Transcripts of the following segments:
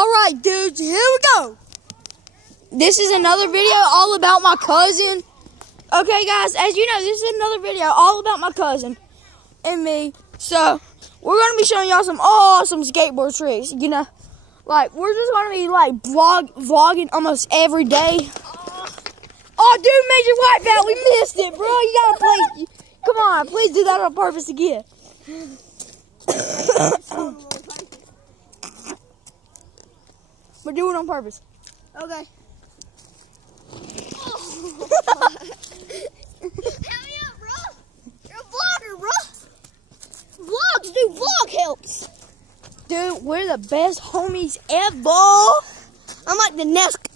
Alright, dudes, here we go. This is another video all about my cousin. Okay, guys, as you know, this is another video all about my cousin and me. So, we're going to be showing y'all some awesome skateboard tricks, you know. Like, we're just going to be, like, vlogging almost every day. Oh, dude, Major Wipeout, we missed it, bro. You got to play. Come on, please do that on purpose again. But do it on purpose. Okay. Oh. Hell yeah, bro. You're a vlogger, bro. Vlogs, dude. Vlog helps. Dude, we're the best homies ever. I'm like the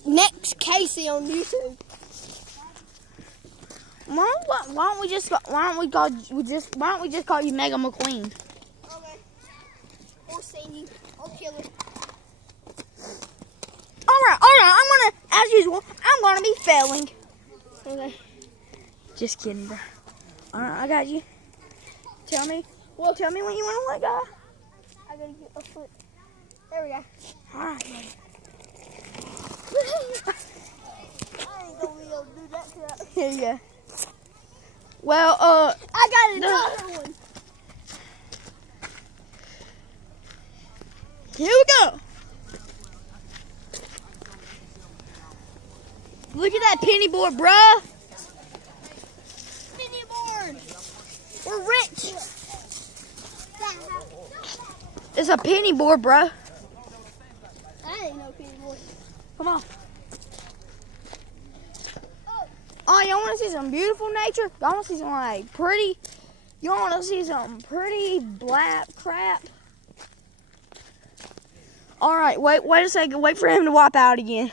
next Casey on YouTube. Why don't we just call you Mega McQueen? Okay. Or Sandy. Or Killer. Alright, as usual, I'm gonna be failing. Okay. Just kidding, bro. Alright, I got you. Tell me when you wanna let go. I gotta get a foot. There we go. Alright, I ain't gonna be able to do that crap. here you go. Well, I got another one. Here we go. Look at that penny board, bruh. Penny board. We're rich. It's a penny board, bruh. I ain't no penny board. Come on. Oh, y'all want to see some beautiful nature? Y'all want to see some like pretty? Y'all want to see some pretty black crap? All right, wait a second. Wait for him to wipe out again.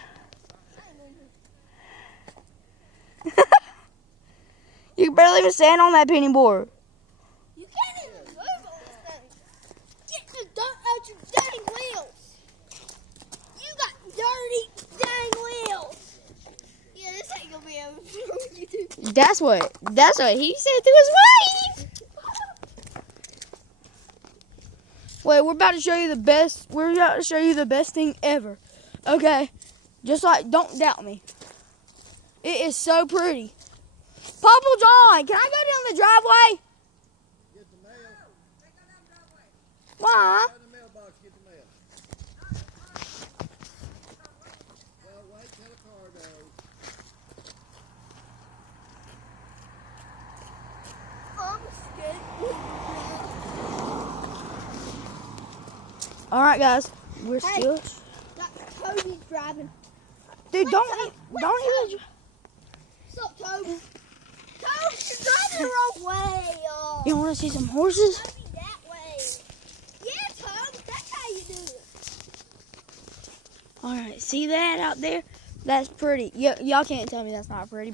You can barely even stand on that penny board. You can't even move on this thing. Get the dirt out your dang wheels. You got dirty dang wheels. Yeah, this ain't gonna be able to do YouTube. That's what he said to his wife. Wait, we're about to show you the best. We're about to show you the best thing ever. Okay, just like don't doubt me. It is so pretty. Papa John, can I go down the driveway? Get the mail. Why? Go in the mailbox, get the mail. Well, wait till the car goes. I'm scared. All right, guys, we're Hey. still. Got Toby's driving. Dude, Wait, don't Toby. even. What's up, Toby? Toby, you're driving the wrong way. You want to see some horses? Toby, that way. Yeah, Toby, that's how you do it. All right, see that out there? That's pretty. Y'all can't tell me that's not pretty.